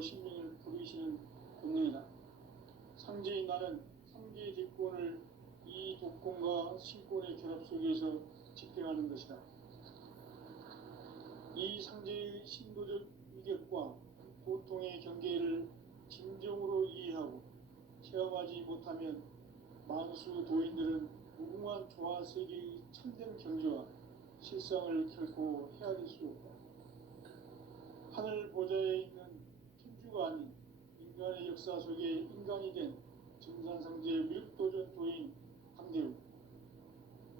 자신으로 신명을 부르시는 본능이다. 상제인 나는 상제의 뒷권을 이 독권과 신권의 결합 속에서 집행하는 것이다. 이 상제의 신도적 위격과 고통의 경계를 진정으로 이해하고 체험하지 못하면 만수 도인들은 무궁한 조화 세계의 참된 경지와 실상을 결코 헤아릴 수 없다. 하늘 보좌에 있는 천주가 아닌 인간의 역사 속에 인간이 된 증산상제 무육도전 도인 강대우,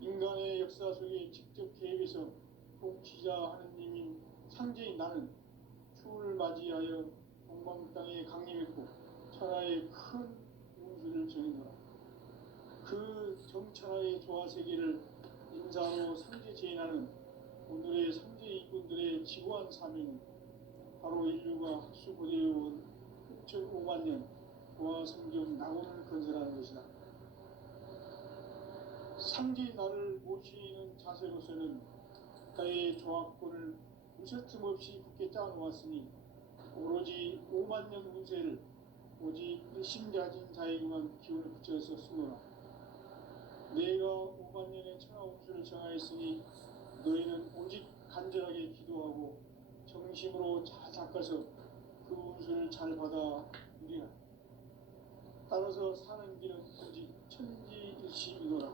인간의 역사 속에 직접 개입해서 통치자 하느님인 상제인 나는 추운을 맞이하여 동방 땅에 강림했고 천하의 큰 운수를 정해노라. 그 정천하의 조화세계를 인사로 상제 제인하는 오늘의 상제 이꾼들의 지고한 사명은 바로 인류가 학수고대해온 6,500만 년 조화성경 낙원을 건설하는 것이다. 상제인 나를 모시는 자세로서는 국가의 조합권을 무셔틈 없이 굳게 짜놓았으니 오로지 5만 년 운세를 오직 일심가진 자에게만 기운을 붙여서 쓰노라. 내가 5만 년의 천하 운수를 정하였으니 너희는 오직 간절하게 기도하고 정심으로 잘 닦아서 그 운수를 잘 받아 누리라. 따라서 사는 길은 오직 천지일심이노라.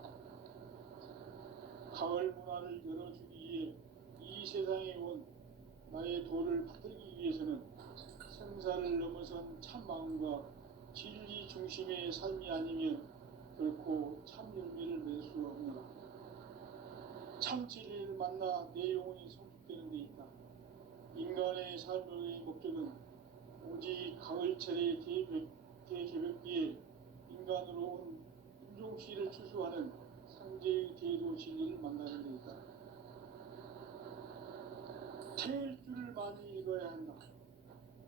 가을 문화를 열어주기 위해 이 세상에 온 나의 도를 받들기 위해서는 생사를 넘어선 참마음과 진리 중심의 삶이 아니면 결코 참 열매를 맺을 수 없노라. 참 진리를 만나 내 영혼이 성숙되는 데 있다. 인간의 삶의 목적은 오직 가을철의 대개벽기에 인간으로 온 인종씨를 추수하는 상제의 대도 진리를 만나는 데 있다. 태일주를 많이 읽어야 한다.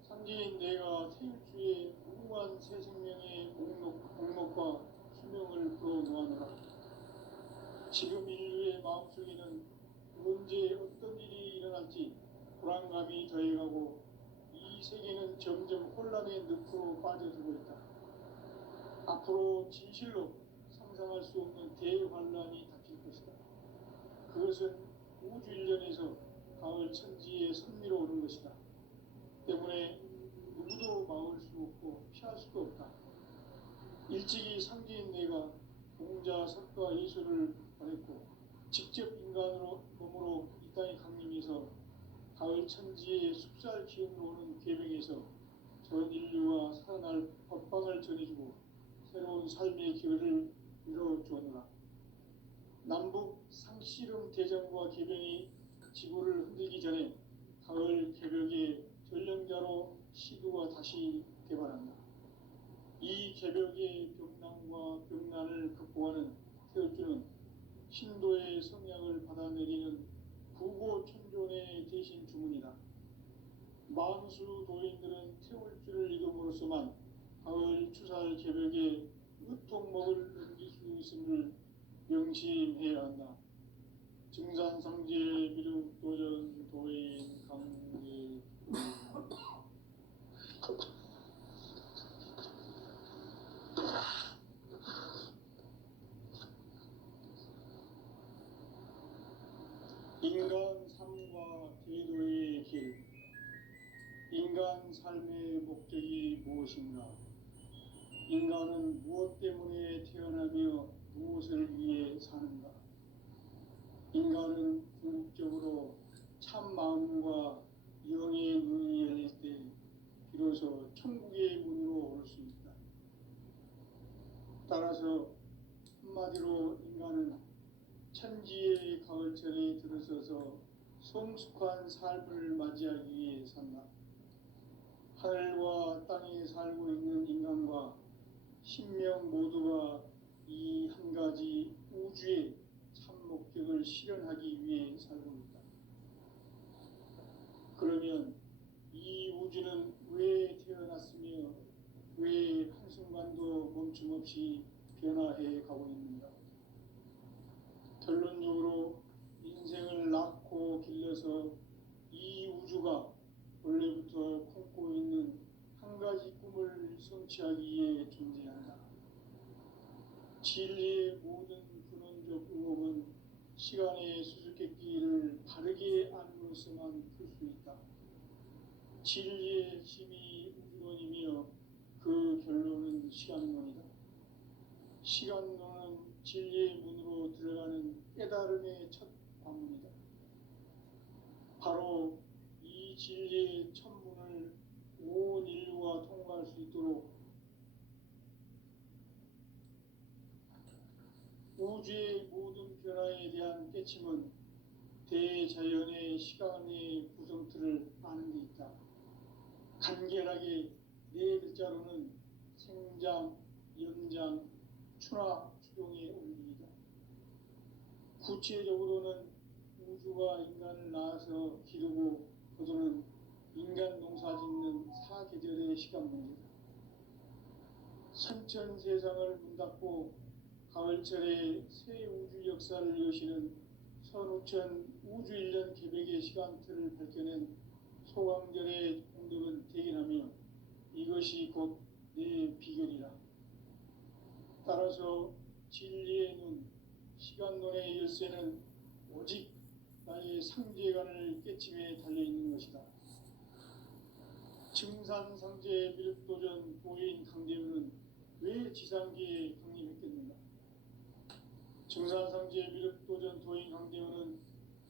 상제인 내가 태일주의 무궁한 새 생명의 목록과 수명을 풀어놓아노라. 지금 인류의 마음속에는 언제 어떤 일이 일어날지 불안감이 더해가고 이 세계는 점점 혼란의 늪으로 빠져들고 있다. 앞으로 진실로 상상할 수 없는 대환란이 닥칠 것이다. 그것은 우주 일련에서 가을 천지의 선미로 오는 것이다. 때문에 누구도 막을 수 없고 피할 수도 없다. 일찍이 상제인 내가 공자, 석가, 예수를 보냈고 직접 인간으로 몸으로 이 땅에 강림해서 가을 천지의 숲살 기운으로 오는 계명에서 전 인류와 살아날 법방을 전해주고 새로운 삶의 기회를 이뤄주었노라. 남북 상씨름 대전과 계명이 지구를 흔들기 전에 가을 개벽의 전령자로 시도가 다시 개발한다. 이 개벽의 병난과 병난을 극복하는 태울주는 신도의 성약을 받아내리는 구고천존의 대신 주문이다. 만수 도인들은 태울주를 읽음으로써만 가을 추살 개벽에 으통목을 넘길 수 있음을 명심해야 한다. 증산상제 미륵도전 도인 강제 인간 삶과 제도의 길. 인간 삶의 목적이 무엇인가? 인간은 무엇 때문에 태어나며 무엇을 위해 사는가? 인간은 궁극적으로 참 마음과 영의 눈이 열릴 때 비로소 천국의 문으로 오를 수 있다. 따라서 한마디로 인간은 천지의 가을철에 들어서서 성숙한 삶을 맞이하기 위해 산다. 하늘과 땅에 살고 있는 인간과 신명 모두가 이 한 가지 우주의 참 목적을 실현하기 위해 살고 있다. 그러면 이 우주는 왜 태어났으며 왜 한순간도 멈춤없이 변화해 가고 있는가? 결론적으로 인생을 낳고 길러서 이 우주가 원래부터 품고 있는 성취하기에 존재한다. 진리의 모든 근원적 의혹은 시간의 수수께끼를 바르게 안으로서만 풀 수 있다. 진리의 힘이 우주론이며 그 결론은 시간론이다. 시간론은 진리의 문으로 들어가는 깨달음의 첫 관문이다. 바로 이 진리의 천문을 온 인류가 통과할 수 있도록 우주의 모든 변화에 대한 깨침은 대자연의 시간의 구성틀을 아는 데 있다. 간결하게 네 글자로는 생장, 연장, 추나 추동의 원리이다. 구체적으로는 우주가 인간을 낳아서 기르고 거두는 인간 농사 짓는 사계절의 시간 문제다. 선천 세상을 문 닫고 가을철에 새 우주 역사를 여시는 선우천 우주 1년 계백의 시간틀을 밝혀낸 소강절의 공덕은 대견하며 이것이 곧 내 비결이라. 따라서 진리의 눈, 시간론의 열쇠는 오직 나의 상제관을 깨침에 달려있는 것이다. 증산상제 미륵도전 도인 강대우는 왜 지상계에 강림했겠는가? 증산상제 미륵도전 도인 강대우는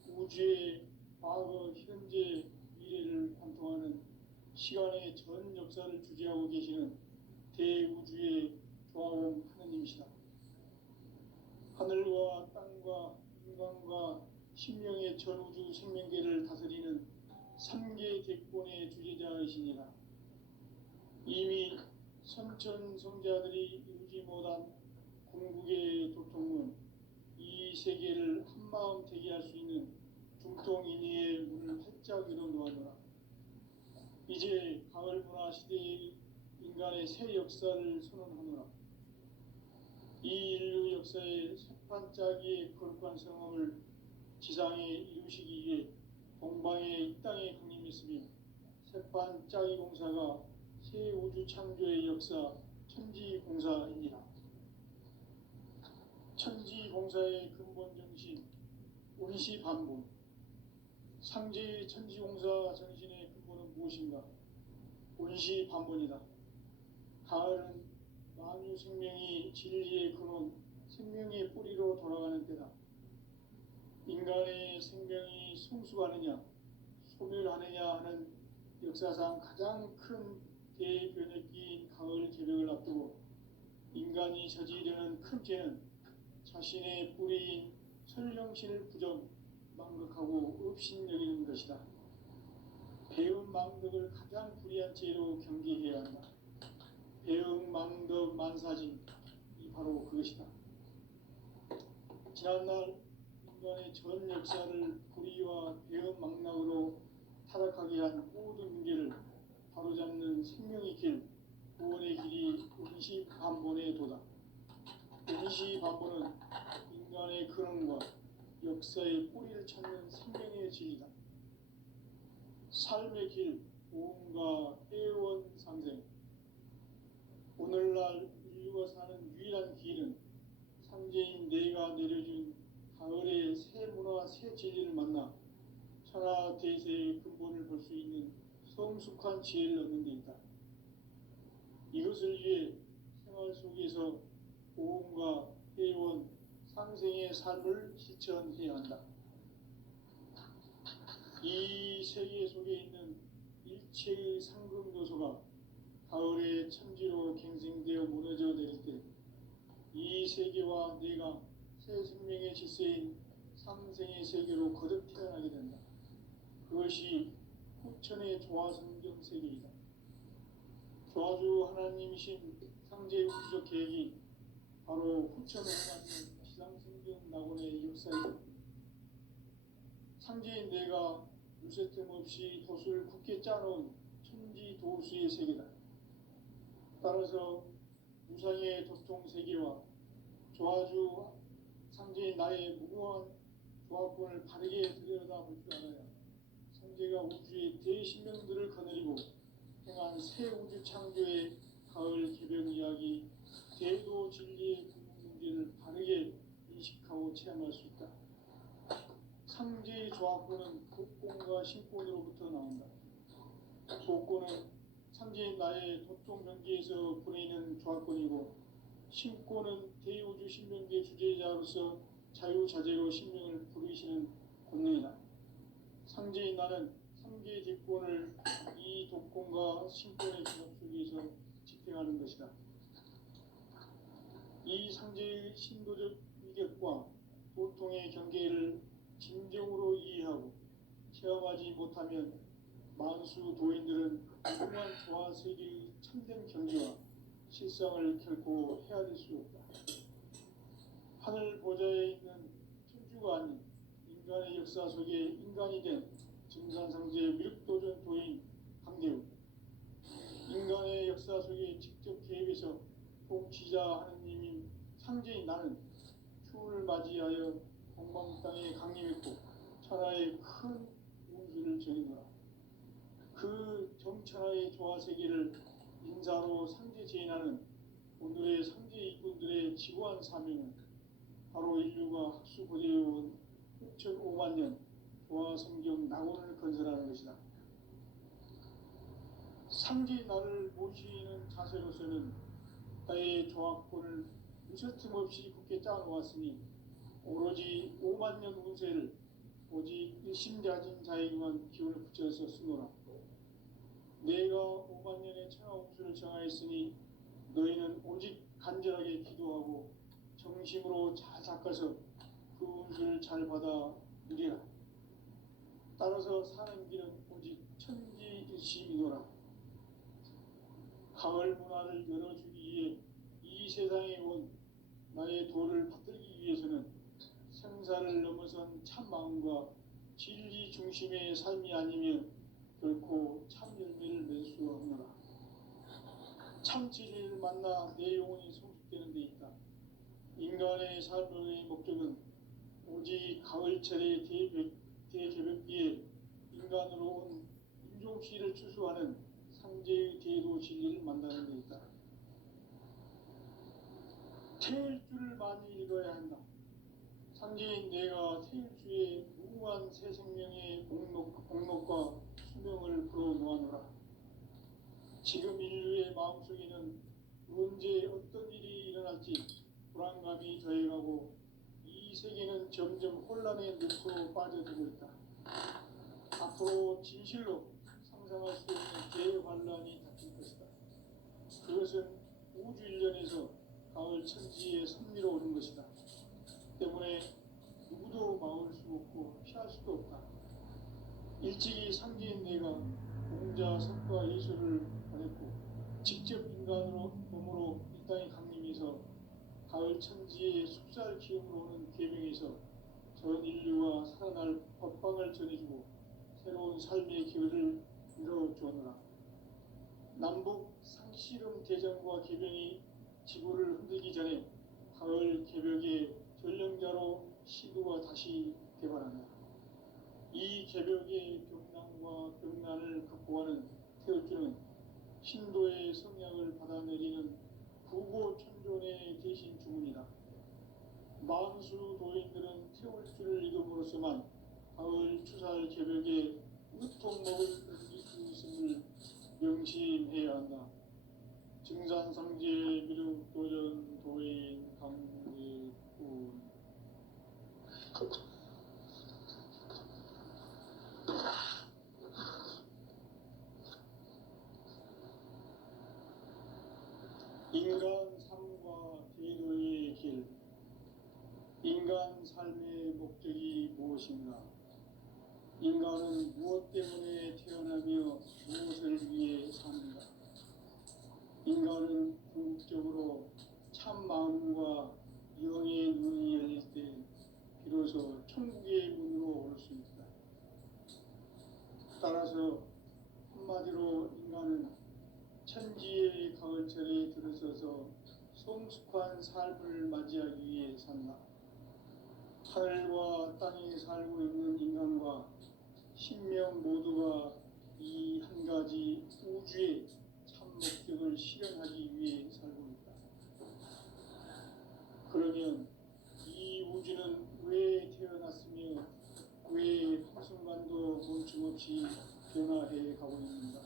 우주의 과거, 현재, 미래를 관통하는 시간의 전 역사를 주재하고 계시는 대우주의 조화원 하느님이시다. 하늘과 땅과 인간과 신명의 전우주 생명계를 다스리는 3계 객본의 주제자이시니라. 이미 선천성자들이 이루지 못한 궁극의 도통은 이 세계를 한마음 되게 할 수 있는 중통인의의 문을 활짝 열어 놓아노라. 이제 가을 문화 시대의 인간의 새 역사를 선언하노라. 이 인류 역사의 새판짜기의 거룩한 성함을 지상에 이루시기 위해 동방의 이 땅에 강림했으며 새판짜기 공사가 새 우주 창조의 역사 천지공사이니라. 천지공사의 근본 정신 운시반본. 상제의 천지공사 정신의 근본은 무엇인가? 운시반본이다. 가을은 만유 생명이 진리의 근원, 생명의 뿌리로 돌아가는 때다. 인간의 생명이 성숙하느냐, 소멸하느냐 하는 역사상 가장 큰 대변혁기인 가을 개벽을 앞두고 인간이 저지르는 큰 죄는 자신의 뿌리인 설령신을 부정, 망극하고 업신여기는 것이다. 배은 망덕을 가장 불의한 죄로 경계해야 한다. 배은 망덕 만사진, 이 바로 그것이다. 지난날 인간의 전 역사를 불의와 배은 망락으로 타락하게 한 모든 문제를 바로잡는 생명의 길, 구원의 길이 운시반본의 도다. 운시반본은 인간의 근원과 역사의 뿌리를 찾는 생명의 진리다. 삶의 길, 보험과 애원 상생. 오늘날 인류가 사는 유일한 길은 상제인 내가 내려준 가을의 새 문화, 새 진리를 만나 천하 대세의 근본을 볼 수 있는 성숙한 지혜를 얻는 데 있다. 이것을 위해 생활 속에서 보험과 애원, 상생의 삶을 실천해야 한다. 이 세계 속에 있는 일체의 상금 요소가 가을의 천지로 갱생되어 무너져 내릴 때 이 세계와 내가 새 생명의 질서인 상생의 세계로 거듭 태어나게 된다. 그것이 후천의 조화성경 세계이다. 조화주 하나님이신 상제 우주적 계획이 바로 후천에 맞는 지상성경 낙원의 역사이다. 상제인 내가 무쇠틈 없이 돛을 굳게 짜놓은 천지도수의 세계다. 따라서 무상의 도통 세계와 조화주 상제인 나의 무궁한 조합권을 바르게 들여다볼 줄 알아야 상제가 우주의 대신명들을 거느리고 행한 새 우주 창조의 가을 개벽 이야기, 대도 진리의 문제를 바르게 인식하고 체험할 수 있다. 상제의 조합권은 독권과 신권으로부터 나온다. 독권은 상제인 나의 도통 경계에서 보내는 조합권이고, 신권은 대우주 신명계 주제자로서 자유자재로 신명을 부르시는 권능이다. 상제인 나는 상계 대권을 이 독권과 신권의 조합 속에서 집행하는 것이다. 이 상제의 신도적 위격과 도통의 경계를 진정으로 이해하고 체험하지 못하면 만수 도인들은 무궁한 조화 세계의 참된 경지와 실상을 결코 헤아릴 수 없다. 하늘 보좌에 있는 천주가 아닌 인간의 역사 속에 인간이 된 증산상제 미륵도전 도인 강대우, 인간의 역사 속에 직접 개입해서 통치자 하느님인 상제인 나는 추운을 맞이하여 동방 땅에 강림했고 천하의 큰 운수를 전해노라. 그 정천하의 조화 세계를 인사로 상제 제인하는 오늘의 상제 일꾼들의 지구한 사명은 바로 인류가 학수고대해온 6,500만 년 조화 성경 낙원을 건설하는 것이다. 상제 나를 모시는 자세로서는 나의 조합권을 무셔틈 없이 굳게 짜놓았으니 오로지 5만 년 운세를 오직 일심자진 자에게만 기운을 붙여서 쓰노라. 내가 5만 년의 천하 운수를 정하였으니 너희는 오직 간절하게 기도하고 정심으로 잘 닦아서 그 운수를 잘 받아 누리라. 따라서 사는 길은 오직 천지일심이노라. 가을 문화를 열어주기 위해 이 세상에 온 나의 도를 받들기 위해서는 생사를 넘어선 참 마음과 진리 중심의 삶이 아니면 결코 참 열매를 맺을 수 없노라. 참 진리를 만나 내 영혼이 성숙되는 데 있다. 인간의 삶의 목적은 오직 가을철의 대개벽기에 인간으로 온 인종시를 추수하는 상제의 대도 진리를 만나는 데 있다. 태일주를 많이 읽어야 한다. 상제인 내가 태일주의 무궁한 새 생명의 공록과 수명을 불어놓아노라. 지금 인류의 마음속에는 언제 어떤 일이 일어날지 불안감이 더해가고 이 세계는 점점 혼란의 늪으로 빠져들고 있다. 앞으로 진실로 상상할 수 없는 대환란이 닥칠 것이다. 그것은 우주 일련에서 가을 천지의 섭리로 오는 것이다. 때문에 누구도 막을 수 없고 피할 수도 없다. 일찍이 상제인 내가 공자, 석과 예수를 보냈고 직접 인간으로 몸으로 이 땅에 강림해서 가을 천지의 숙살 기운으로 오는 계명에서 전 인류가 살아날 법방을 전해주고 새로운 삶의 기회를 이뤄주었노라. 남북 상씨름 대전과 개병이 지구를 흔들기 전에 가을 개벽의 전령자로 시구가 다시 개발한다. 이 개벽의 벽난과 벽난을 극복하는 태울주는 신도의 성약을 받아내리는 구고천존의 대신 주문이다. 만수 도인들은 태울주를 읽음으로써만 가을 추살 개벽에 우통목을 넘길 수 있음을 명심해야 한다. 증산상제 미륵도전 도인 강대군. 인간 삶과 대도의 길. 인간 삶의 목적이 무엇인가? 인간은 무엇 때문에 태어나며 무엇을 위해 사는가? 인간은 궁극적으로 참 마음과 영의 눈이 열릴 때 비로소 천국의 문으로 올 수 있다. 따라서 한마디로 인간은 천지의 가을철에 들어서서 성숙한 삶을 맞이하기 위해 산다. 하늘과 땅에 살고 있는 인간과 신명 모두가 이 한 가지 우주의 참 목적을 실현하기 위해 살고 있다. 그러면 이 우주는 왜 태어났으며 왜 한순간도 멈춤없이 변화해 가고 있는가?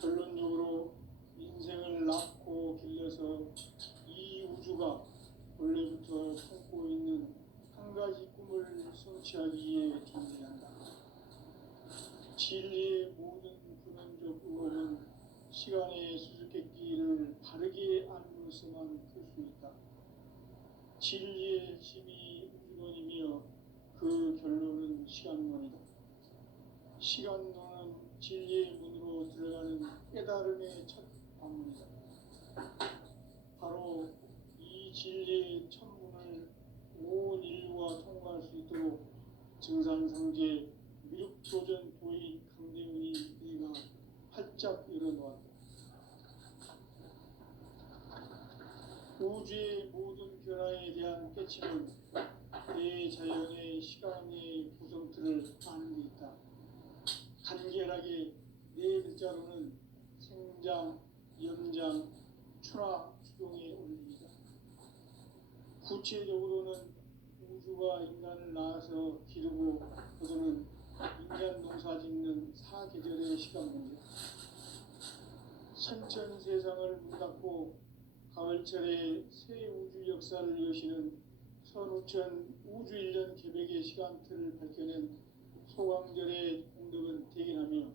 결론적으로 인생을 낳고 길러서 이 우주가 원래부터 품고 있는 한 가지 꿈을 성취하기 위해 존재한다. 진리의 모든 근원적 의혹은 시간의 수수께끼를 바르게 알므로서만 풀 수 있다. 진리의 힘이 우주론이며 그 결론은 시간론이다. 시간론은 진리의 문으로 들어가는 깨달음의 첫 방문이다. 바로 이 진리의 첫 문을 온 인류가 통과할 수 있도록 증산상제 미륵도전 도인 강대훈이 내가 활짝 열어놓았다. 우주의 모든 변화에 대한 깨침은 대자연의 시간의 구성틀을 아는 데 있다. 간결하게 네 글자로는 생장, 연장, 추나 추동의 원리이다. 구체적으로는 우주가 인간을 낳아서 기르고 거두는 인간 농사 짓는 사계절의 시간 문제, 선천 세상을 문 닫고 가을철에 새 우주 역사를 여시는 선우천 우주 1년 계백의 시간틀을 밝혀낸 소광절의 공덕은 대견하며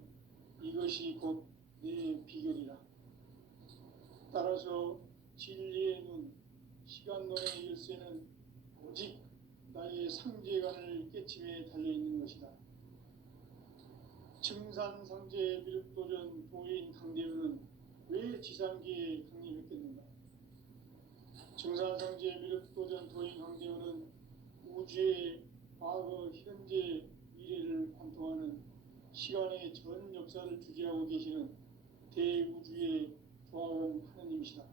이것이 곧 내 비결이라. 따라서 진리의 눈, 시간론의 열쇠는 오직 나의 상제관을 깨침에 달려있는 것이다. 증산상제 미륵도전 도인 강대훈은 왜 지상계에 강림했겠는가? 증산상제 미륵도전 도인 강대훈은 우주의 과거, 현재, 미래를 관통하는 시간의 전 역사를 주재하고 계시는 대우주의 조화원 하느님이시다.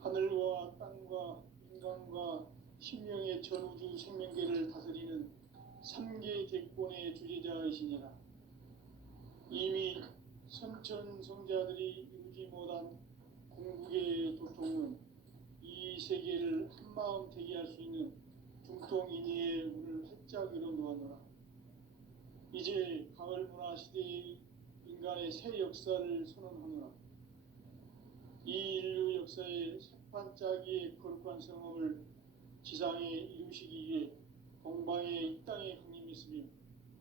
하늘과 땅과 인간과 신명의 전우주 생명계를 다스리는 3계 대권의 주재자이시니라. 이미 선천성자들이 이루지 못한 궁극의 도통은 이 세계를 한마음 되게 할 수 있는 중통인의의 문을 활짝 열어놓았노라. 이제 가을 문화 시대의 인간의 새 역사를 선언하노라. 이 인류 역사의 새반짝이의 거룩한 성업을 지상에 이루시기 위해 동방의 이 땅에 강림했으며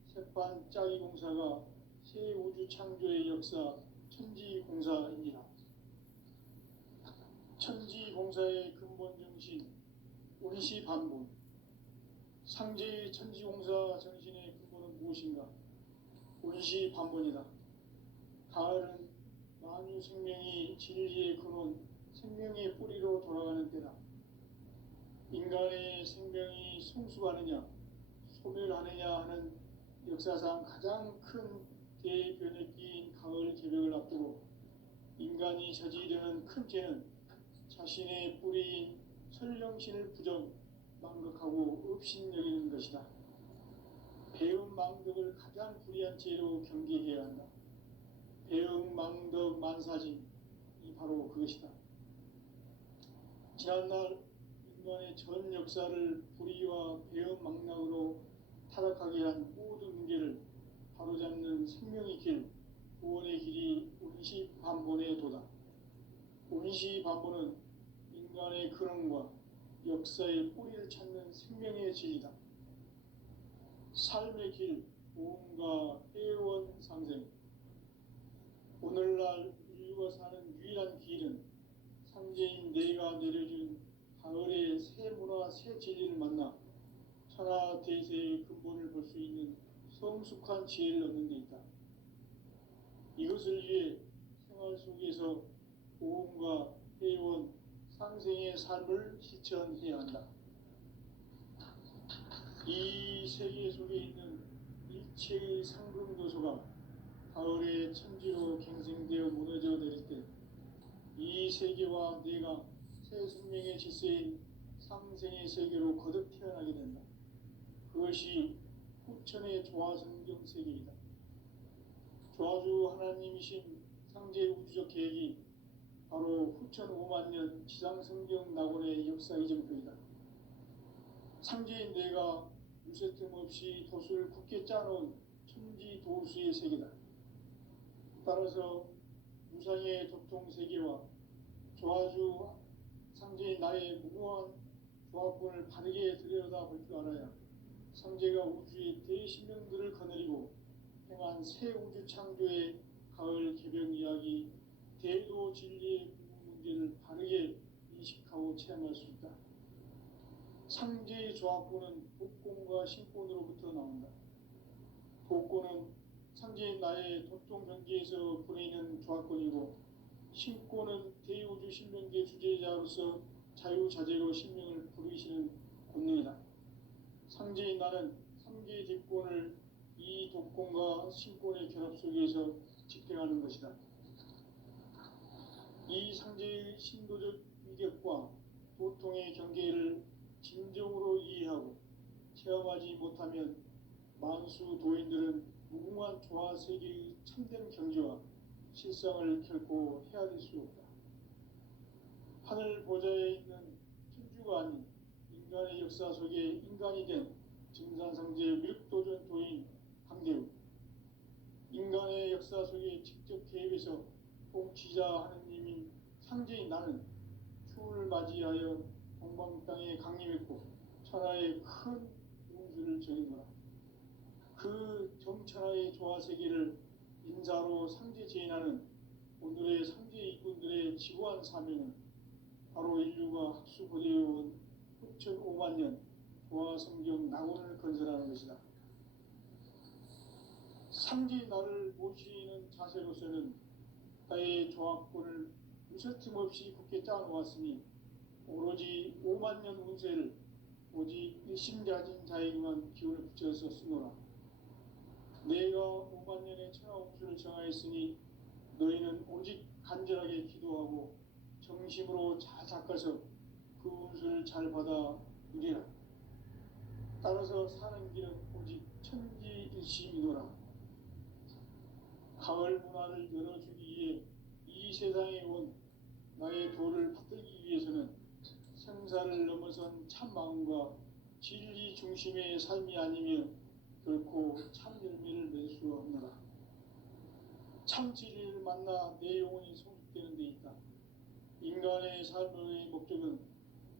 새반짝이 공사가 새 우주 창조의 역사 천지공사이니라. 천지공사의 근본 정신 운시반본, 상제의 천지공사 정신의 근본은 무엇인가? 운시반본이다. 가을은 만유 생명이 진리의 근원, 생명의 뿌리로 돌아가는 때다. 인간의 생명이 성숙하느냐, 소멸하느냐 하는 역사상 가장 큰 대변혁기인 가을 개벽을 앞두고 인간이 저지르는 큰 죄는 자신의 뿌리인 설령신을 부정, 망극하고 업신여기는 것이다. 배음 망덕을 가장 불의한 죄로 경계해야 한다. 배음 망덕 만사진, 이 바로 그것이다. 지난날 인간의 전 역사를 불의와 배음 망락으로 타락하게 한 모든 문제를 바로잡는 생명의 길, 구원의 길이 운시반본의 도다. 운시반본은 인간의 근원과 역사의 뿌리를 찾는 생명의 진리다. 삶의 길, 보험과 회원 상생. 오늘날 인류가 사는 유일한 길은 상제인 내가 내려준 가을의 새 문화, 새 진리를 만나 천하 대세의 근본을 볼 수 있는 성숙한 지혜를 얻는 데 있다. 이것을 위해 생활 속에서 보험과 회원, 상생의 삶을 실천해야 한다. 이 세계 속에 있는 일체의 상금도서가 가을의 천지로 갱생되어 무너져 내릴 때 이 세계와 내가 새 생명의 질서인 상생의 세계로 거듭 태어나게 된다. 그것이 후천의 조화성경 세계이다. 조화주 하나님이신 상제 바로 후천 5만 년 지상성경 낙원의 역사 이정표이다. 상제인 내가 유세틈 없이 돛을 굳게 짜놓은 천지도수의 세계다. 따라서 무상의 도통 세계와 조화주 상제인 나의 무궁한 조합권을 바르게 들여다볼 줄 알아야 상제가 우주의 대신명들을 거느리고 행한 새 우주 창조의 가을 개벽 이야기, 대도 진리의 문제를 바르게 인식하고 체험할 수 있다. 상제의 조합권은 복권과 신권으로부터 나온다. 복권은 상제인 나의 도통 경계에서 보내는 조합권이고, 신권은 대우주 신명계 주제자로서 자유자재로 신명을 부르시는 권능이다. 상제인 나는 3개의 뒷권을 이 독권과 신권의 결합 속에서 집행하는 것이다. 이 상제의 신도적 위격과 도통의 경계를 진정으로 이해하고 체험하지 못하면 만수 도인들은 무궁한 조화 세계의 참된 경지와 실상을 결코 헤아릴 수 없다. 하늘 보좌에 있는 천주가 아닌 인간의 역사 속에 인간이 된 증산상제 위륵도전 도인 강대우, 인간의 역사 속에 직접 개입해서 통치자 하느님인 상제인 나는 추운을 맞이하여 동방 땅에 강림했고 천하의 큰 운수를 정의노라. 그 정천하의 조화세계를 인자로 상제 제인하는 오늘의 상제 이군들의 지고한 사명은 바로 인류가 학수고대해온 후천 5만 년 조화성경 낙원을 건설하는 것이다. 상제인 나를 모시는 자세로서는 나의 조합권을 무설틈 없이 굳게 짜놓았으니 오로지 5만 년 운세를 오직 일심자진 자에게만 기운을 붙여서 쓰노라. 내가 5만 년의 천하운수를 정하였으니 너희는 오직 간절하게 기도하고 정심으로 잘 닦아서 그 운수를 잘 받아 누리라. 따라서 사는 길은 오직 천지일심이노라. 가을 문화를 열어주기 위해 이 세상에 온 나의 도를 받들기 위해서는 생사를 넘어선 참 마음과 진리 중심의 삶이 아니면 결코 참 열매를 낼 수 없노라. 참 진리를 만나 내 영혼이 성숙되는 데 있다. 인간의 삶의 목적은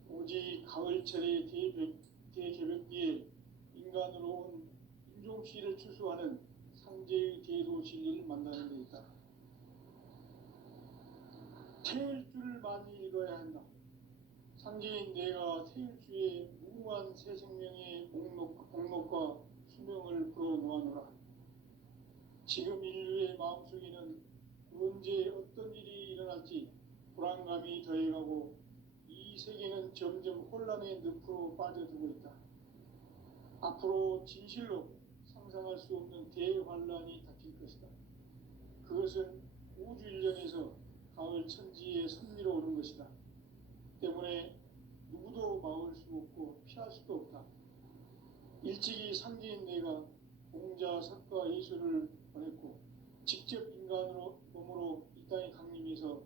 오직 가을철의 대개벽 뒤에 인간으로 온 인종씨를 추수하는 상제의 대도 진리를 만나는 데 있다. 태일주를 많이 읽어야 한다. 상제인 내가 태일주의 무궁한 새 생명의 목록과 수명을 풀어놓아노라. 지금 인류의 마음속에는 언제 어떤 일이 일어날지 불안감이 더해가고 이 세계는 점점 혼란의 늪으로 빠져들고 있다. 앞으로 진실로 상상할 수 없는 대환란이 닥칠 것이다. 그것은 우주 일련에서 가을 천지의 섭리로 오는 것이다. 때문에 누구도 막을 수 없고 피할 수도 없다. 일찍이 상제인 내가 공자, 석가, 예수를 보냈고 직접 인간으로 몸으로 이 땅에 강림해서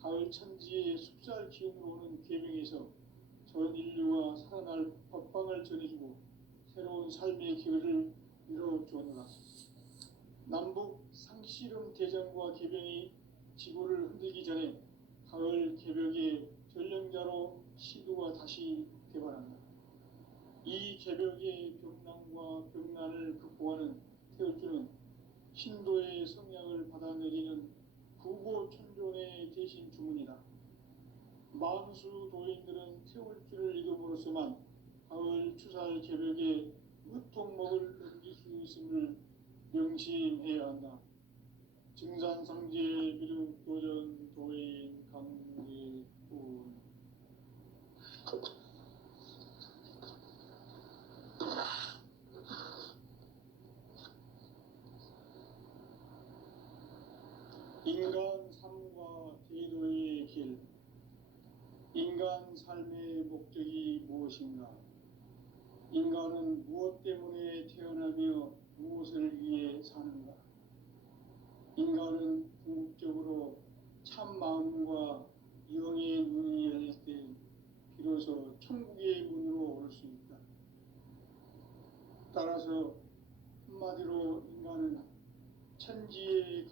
가을 천지의 숲살 기운으로 오는 계명에서 전 인류가 살아날 법방을 전해주고 새로운 삶의 기회를 이뤄주었노라. 남북 상씨름 대전과 개병이 지구를 흔들기 전에 가을 개벽의 전령자로 시도가 다시 개발한다. 이 개벽의 병난과 병난을 극복하는 태울주는 신도의 성약을 받아내리는 구보천존의 대신 주문이다. 만수 도인들은 태울주를 읽음으로써만 가을 추살 개벽에 무통목을 넘길 수 있음을 명심해야 한다. 증산상제 미륵도전 도인 강제군. 인간 삶과 대도의 길. 인간 삶의 목적이 무엇인가? 인간은 무엇 때문에 태어나며 무엇을 위해 사는가? 인간은 궁극적으로 참 마음과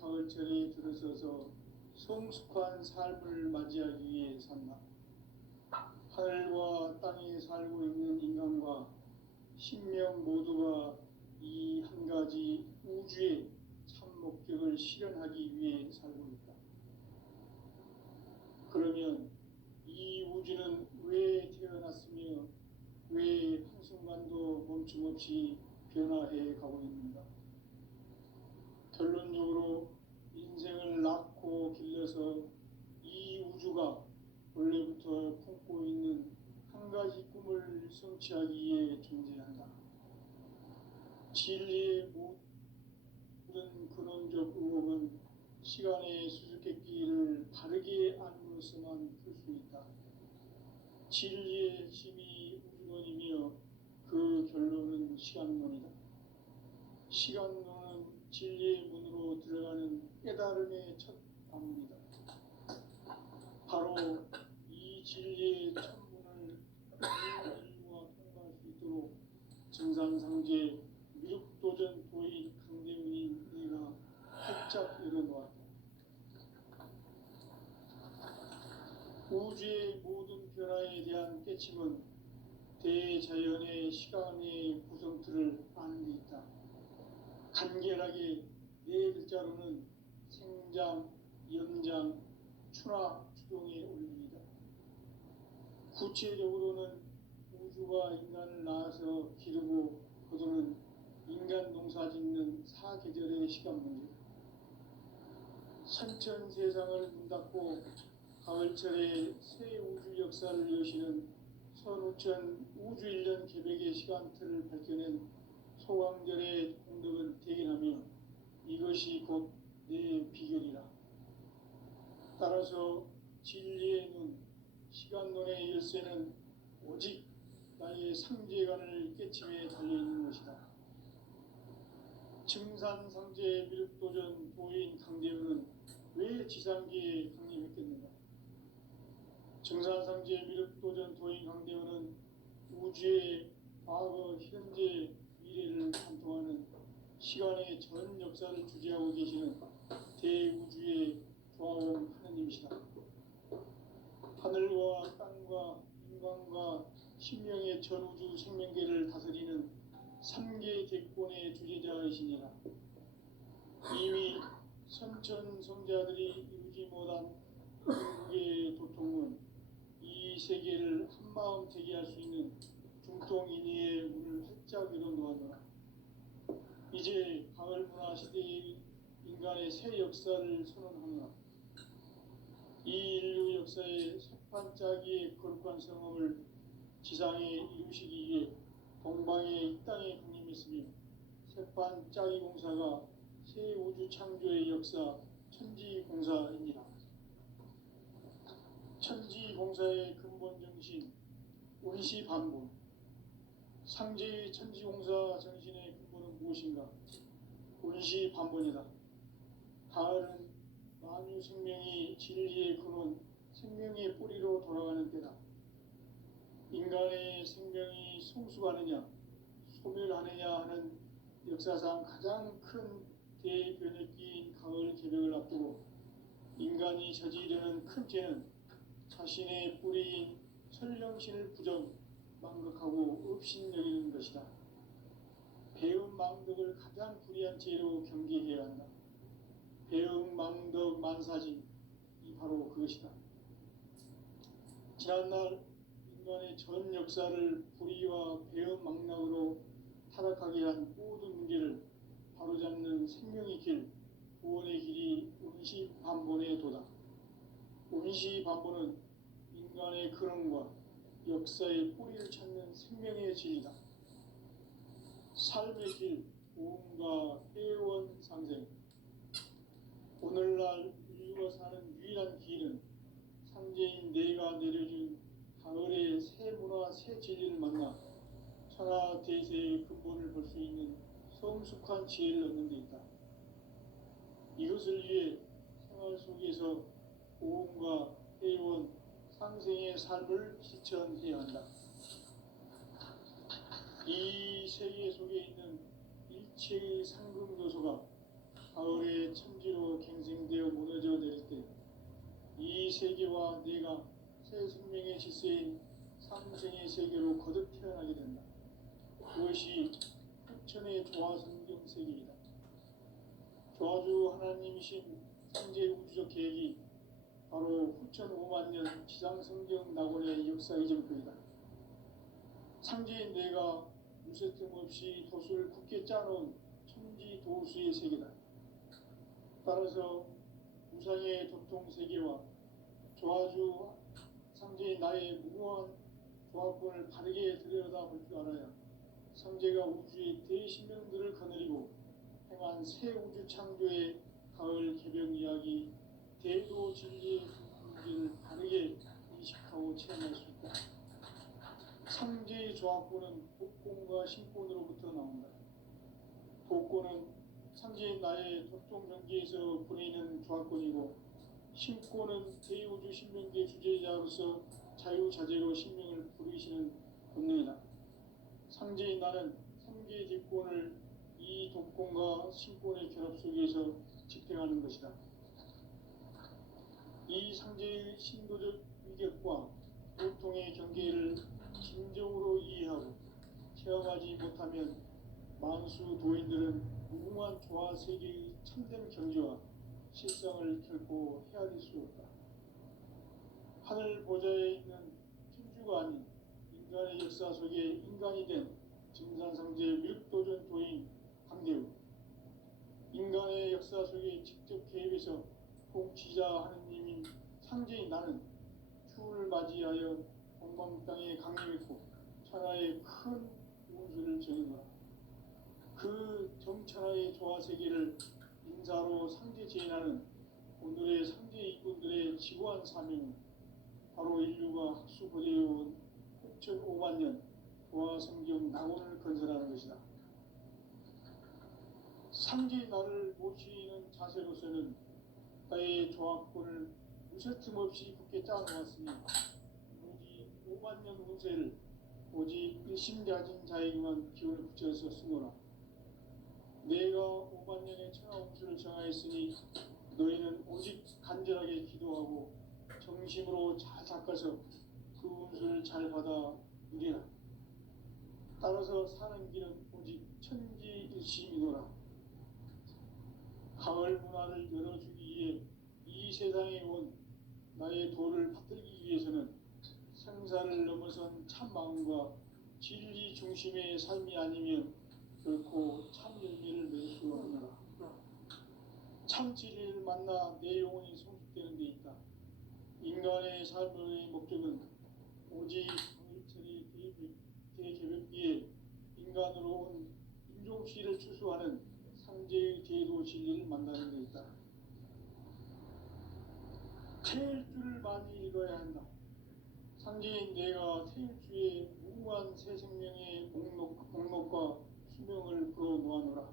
가을철에 들어서서 성숙한 삶을 맞이하기 위해 산다. 하늘과 땅에 살고 있는 인간과 신명 모두가 이 한 가지 우주의 참 목적을 실현하기 위해 살고 있다. 그러면 이 우주는 왜 태어났으며 왜 한순간도 멈춤 없이 변화해 가고 있는가? 결론적으로 인생을 낳고 길러서 이 우주가 원래부터 품고 있는 한 가지 꿈을 성취하기 위해 존재한다. 진리의 모든 근원적 의혹은 시간의 수수께끼를 바르게 알므로서만 풀 수 있다. 진리의 핵심이 우주론이며 그 결론은 시간론이다. 시간론은 진리의 문으로 들어가는 깨달음의 첫 방문이다. 바로 이 진리의 천문을 인류가 통과할 수 있도록 증산상제 미륵도전 도인 강대문인 네가 활짝 열어놓았다. 우주의 모든 변화에 대한 깨침은 대자연의 시간의 구성틀을 아는 데 있다. 간결하게 네 글자로는 생장, 연장, 추나 추동의 원리이다. 구체적으로는 우주가 인간을 낳아서 기르고 거두는 인간 농사 짓는 사계절의 시간 문제. 선천 세상을 문 닫고 가을철에 새 우주 역사를 여시는 선우천 우주 1년 계백의 시간틀을 밝혀낸 소강절의 공덕은 대견하며 이것이 곧 내 비결이라. 따라서 진리의 눈, 시간론의 열쇠는 오직 나의 상제관을 깨침에 달려있는 것이다. 증산상제 미륵도전 도인 강대문은 왜 지상계에 강림했겠는가? 증산상제 미륵도전 도인 강대문은 우주의 과거, 현재, 미래를 관통하는 시간의 전 역사를 주재하고 계시는 대우주의 조화원 하느님이시다. 하늘과 땅과 인간과 신명의 전우주 생명계를 다스리는 3계 객권의 주재자이시니라. 이미 선천 성자들이 이루지 못한 한국의 도통은 이 세계를 한마음 되게 할 수 있는 중통인의의 문을 활짝 열어놓았노라. 이제 가을 문화 시대의 인간의 새 역사를 선언하노라. 이 인류 역사의 석판짜기의 거룩한 성업을 지상에 이루시기 위해 동방의 이 땅에 강림했으며 석판짜기 공사가 새 우주 창조의 역사 천지공사입니다. 천지공사의 근본 정신 운시반본. 상제의 천지공사 정신의 근본은 무엇인가? 운시반본이다. 가을은 만유 생명이 진리의 근원, 생명의 뿌리로 돌아가는 때다. 인간의 생명이 성숙하느냐, 소멸하느냐 하는 역사상 가장 큰 대변혁기인 가을 개벽을 앞두고 인간이 저지르는 큰 죄는 자신의 뿌리인 설령신을 부정, 망극하고 업신여기는 것이다. 배음 망덕을 가장 불의한 죄로 경계해야 한다. 배음 망덕 만사진, 이 바로 그것이다. 지난날 인간의 전 역사를 불의와 배음 망락으로 타락하게 한 모든 문제를 바로잡는 생명의 길, 구원의 길이 운시반본의 도다. 운시반본은 인간의 근원과 역사의 뿌리를 찾는 생명의 진리다. 삶의 길, 고음과 회원 상생. 오늘날 인류가 사는 유일한 길은 상제인 내가 내려준 가을의 새 문화, 새 진리를 만나 천하 대세의 근본을 볼 수 있는 성숙한 지혜를 얻는 데 있다. 이것을 위해 생활 속에서 고음과 회원, 상생의 삶을 실천해야 한다. 이 세계 속에 있는 일체의 상급 요소가 가을의 천지로 갱생되어 무너져 내릴 때 이 세계와 내가 새 생명의 질서인 삼생의 세계로 거듭 태어나게 된다. 그것이 후천의 조화성경 세계이다. 조화주 하나님이신 창제 우주적 계획이 바로 후천 5만 년 지상성경 낙원의 역사 이전표이다. 창제인 내가 무쇠틈 없이 도수를 굳게 짜놓은 천지 도수의 세계다. 따라서 우상의 도통 세계와 조화주 상제인 나의 무고한 조합권을 바르게 들여다볼 줄 알아야 상제가 우주의 대신령들을 거느리고 행한 새 우주 창조의 가을 개벽 이야기 대도 진리의 문제를 바르게 인식하고 체험할 수 있다. 상제의 조합권은 복권과 신권으로부터 나온다. 복권은 상제인 나의 도통 경계에서 보내는 조합권이고 신권은 대우주 신명계 주제자로서 자유자재로 신명을 부르시는 본능이다. 상제인 나는 상계의 뒷권을 이 독권과 신권의 결합 속에서 집행하는 것이다. 이 상제의 신도적 위격과 보통의 경계를 진정으로 이해하고 체험하지 못하면 만수 도인들은 무궁한 조화 세계의 참된 경지와 실상을 결코 헤아릴 수 없다. 하늘 보좌에 있는 천주가 아닌 인간의 역사 속에 인간이 된 증산상제 율도전 도인 강대우, 인간의 역사 속에 직접 개입해서 통치자 하느님인 상제인 나는 추운을 맞이하여 공방 땅에 강림했고 천하의 큰 운수를 정했노라. 그 정천하의 조화세계를 인사로 상제 제인하는 오늘의 상제 이꾼들의 지구한 사명은 바로 인류가 학수고대해온 6,5만 년 조화성경 낙원을 건설하는 것이다. 상제 나를 모시는 자세로서는 나의 조합권을 무쇠틈 없이 굳게 짜놓았으니 오직 5만 년 운세를 오직 일심가진 자에게만 기운을 붙여서 쓰노라. 내가 5만 년의 천하 운수를 정하였으니 너희는 오직 간절하게 기도하고 정심으로 잘 닦아서 그 운수를 잘 받아 누리라. 따라서 사는 길은 오직 천지일심이노라. 가을 문화를 열어주기 위해 이 세상에 온 나의 도를 받들기 위해서는 생사를 넘어선 참 마음과 진리 중심의 삶이 아니면 결코 참 열매를 맺을 수 없느라. 참 진리를 만나 내 영혼이 성숙되는 데 있다. 인간의 삶의 목적은 오직 가을철의 대개벽기에 인간으로 온 인종씨를 추수하는 상제의 제도 진리를 만나는 데 있다. 태일주를 많이 읽어야 한다. 상제인 내가 태일주의 무궁한 새 생명의 목록과 수명을 불어놓아노라.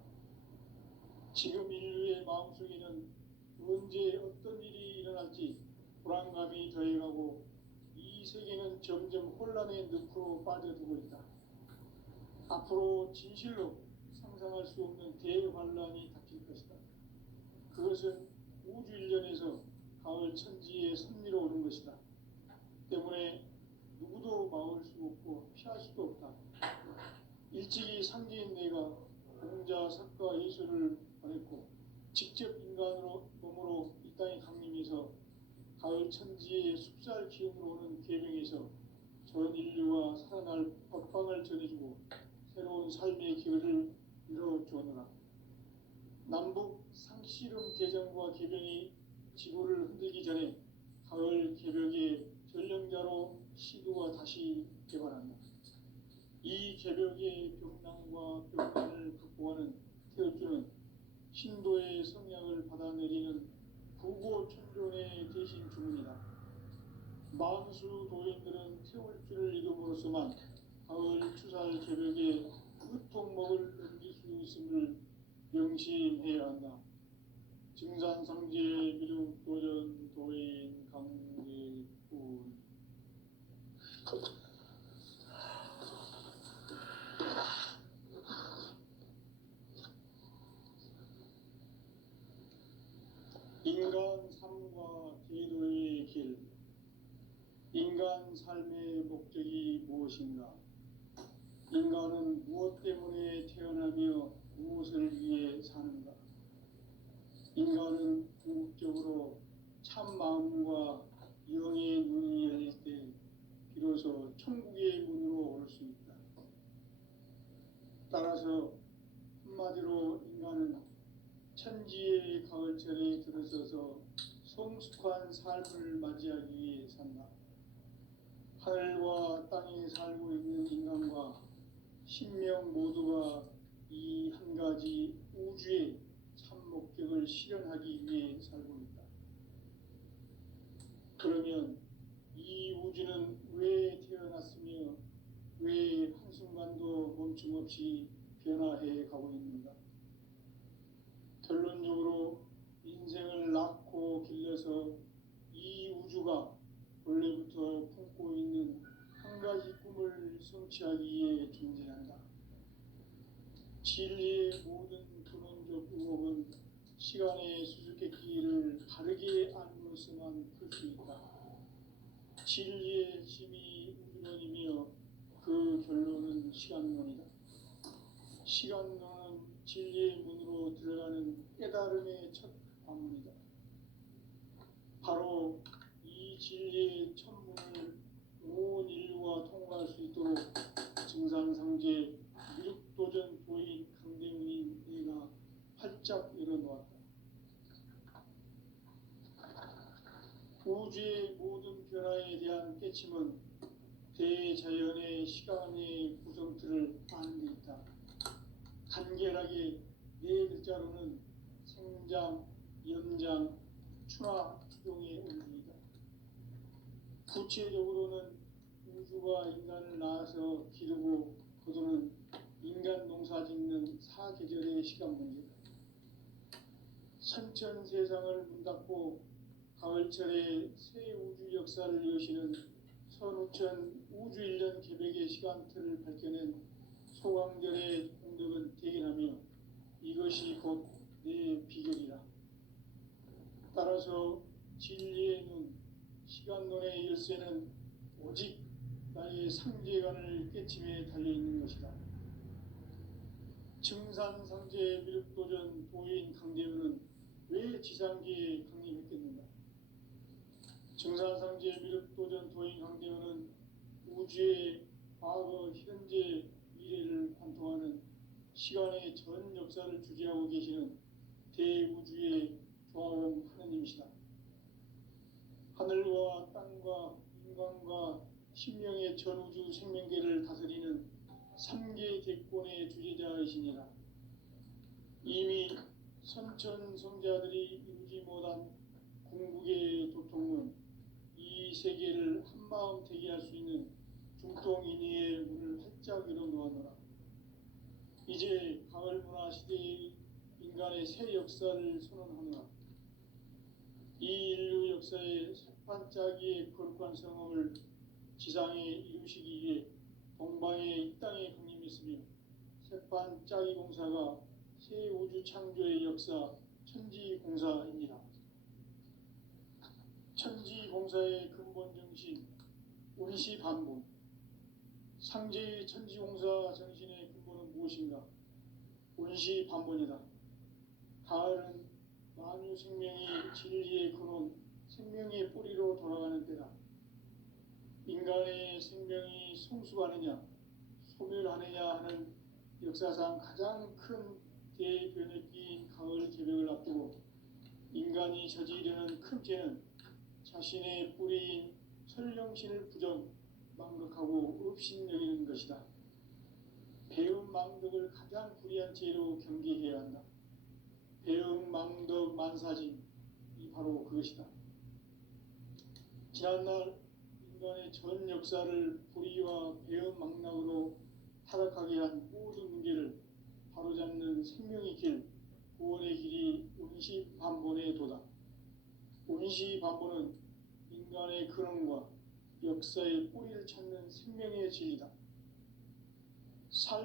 지금 인류의 마음속에는 언제 어떤 일이 일어날지 불안감이 더해가고 이 세계는 점점 혼란의 늪으로 빠져들고 있다. 앞으로 진실로 상상할 수 없는 대환란이 닥칠 것이다. 그것은 우주 일련에서 가을 천지의 섭리로 오는 것이다. 때문에 누구도 막을 수 없고 피할 수도 없다. 일찍이 상제인 내가 공자, 석가, 예수를 보냈고 직접 인간으로 몸으로 이 땅에 강림해서 가을 천지의 숲살 기운으로 오는 계명에서 전 인류와 살아날 법방을 전해주고 새로운 삶의 길을 열어주었노라. 남북 상씨름 대전과 개병이 지구를 흔들기 전에 가을 개벽의 전령자로 시도가 다시 개발한다. 이 개벽의 병난과 병난을 극복하는 태울주는 신도의 성향을 받아내리는 부고천존의 대신 주문이다. 만수 도인들은 태울주를 이름으로서만 가을 추살 개벽의 끝통목을 넘길 수 있음을 명심해야 한다. 증산상제 미륵도전 도인 강대군. 인간 삶과 제도의 길, 인간 삶의 목적이 무엇인가? 인간은 무엇 때문에 태어나며 무엇을 위해 사는가? 인간은 궁극적으로 참 마음과 영의 눈이 열릴 때 비로소 천국의 문으로 올 수 있다. 따라서 한마디로 인간은 천지의 가을철에 들어서서 성숙한 삶을 맞이하기 위해 산다. 하늘과 땅에 살고 있는 인간과 신명 모두가 이 한 가지 우주의 참 목적을 실현하기 위해 살고 있다. 그러면 이 우주는 왜 태어났으며 왜 한순간도 멈춤 없이 변화해 가고 있는가? 결론적으로 인생을 낳고 길러서 이 우주가 원래부터 품고 있는 한 가지 꿈을 성취하기 위해 존재한다. 진리의 모든 근원적 의혹은 시간의 수수께끼를 바르게 알고서만 풀 수 있다. 진리의 힘이 우주론이며 그 결론은 시간론이다. 시간론은 진리의 문으로 들어가는 깨달음의 첫 관문이다. 바로 이 진리의 천문을 온 인류가 통과할 수 있도록 증산상제 미륵도전 도인 강대문인 내가 활짝 열어놓았다. 우주의 모든 변화에 대한 깨침은 대자연의 시간의 구성틀을 아는 데 있다. 간결하게 네 글자로는 생장, 연장, 추나 추동의 원리이다. 구체적으로는 우주가 인간을 낳아서 기르고 거두는 인간 농사 짓는 사계절의 시간 문제다. 선천 세상을 문 닫고 가을철에 새 우주 역사를 여시는 선우천 우주 1년 개백의 시간틀을 밝혀낸 소강절의 공덕은 대견하며 이것이 곧 내 비결이라. 따라서 진리의 눈, 시간론의 열쇠는 오직 나의 상제관을 깨침에 달려있는 것이다. 증산상제 미륵도전 도인 강대문은 왜 지상계에 강림했겠는가? 증산상제 미륵도전 도인 강대문은 우주의 과거, 현재, 미래를 관통하는 시간의 전 역사를 주재하고 계시는 대우주의 조화원 하느님이시다. 하늘과 땅과 인간과 신명의 전우주 생명계를 다스리는 3계 대권의 주재자이시니라. 이미 선천성자들이 이루지 못한 궁극의 도통은 이 세계를 한마음 되게 할 수 있는 중동인의의 문을 활짝 열어놓아노라. 이제 가을 문화 시대의 인간의 새 역사를 선언하노라. 이 인류 역사의 새반짝이의 거룩한 성업을 지상에 이루시기 위해 동방의 이 땅에 강림했으며 새반짝이 공사가 새 우주 창조의 역사 천지공사입니다. 천지공사의 근본 정신 운시반본. 상제의 천지공사 정신의 근본은 무엇인가? 운시반본이다. 가을은 만유 생명이 진리의 근원, 생명의 뿌리로 돌아가는 때다. 인간의 생명이 성숙하느냐, 소멸하느냐 하는 역사상 가장 큰 대변혁기인 가을 개벽을 앞두고 인간이 저지르는 큰 죄는 자신의 뿌리인 설령신을 부정, 망극하고 업신여기는 것이다. 배움 망덕을 가장 불의한 죄로 경계해야 한다. 배움 망덕 만사진, 이 바로 그것이다. 지난날 인간의 전 역사를 불의와 배움 망락으로 타락하게 한 모든 문제를 바로잡는 생명의 길, 구원의 길이 운시반본의 도다. 운시반본은 인간의 근원과 역사의 뿌리를 찾는 생명의 진리다.